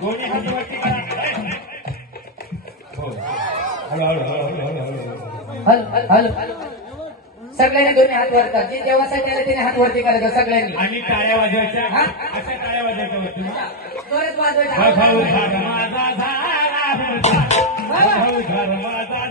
दोन्ही हात वरती करा हो हळू हळू हळू हळू हळू हॅलो हॅलो सगळ्यांनी दोन्ही हात वर करा जे देवासाठी आले त्याने हात वरती करायचं सगळ्यांनी आणि टाळ्या वाजवायच्या अशा टाळ्या वाजवायच्या वरती जोरात वाजवायचं भाऊ घर माझा झाला होता भाऊ घर माझा